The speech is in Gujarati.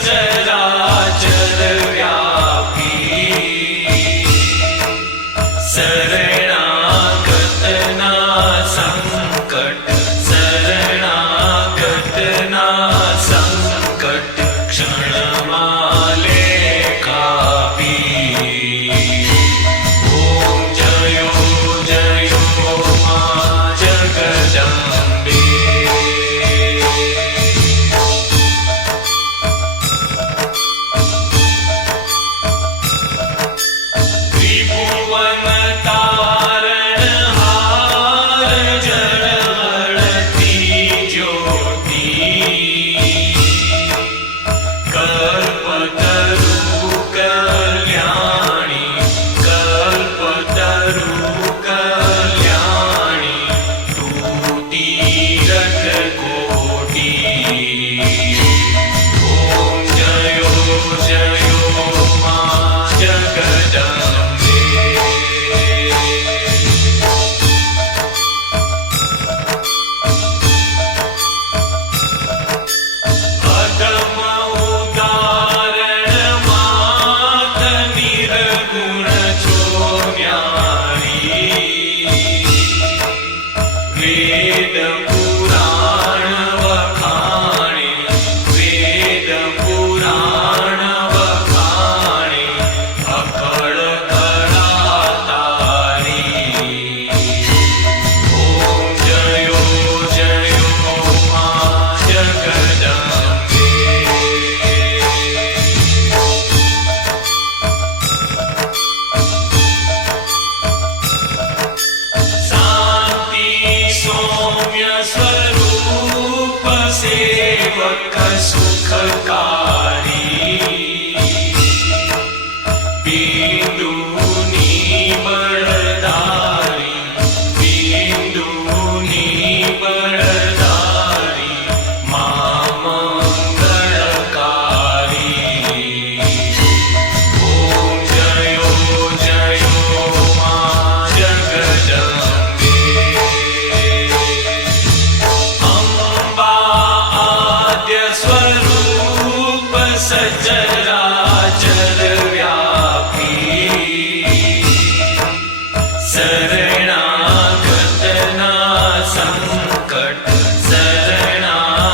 ચરાચર વ્યાપી સર્વ સુખકારી शरणागतना सङ्कट शरणागतना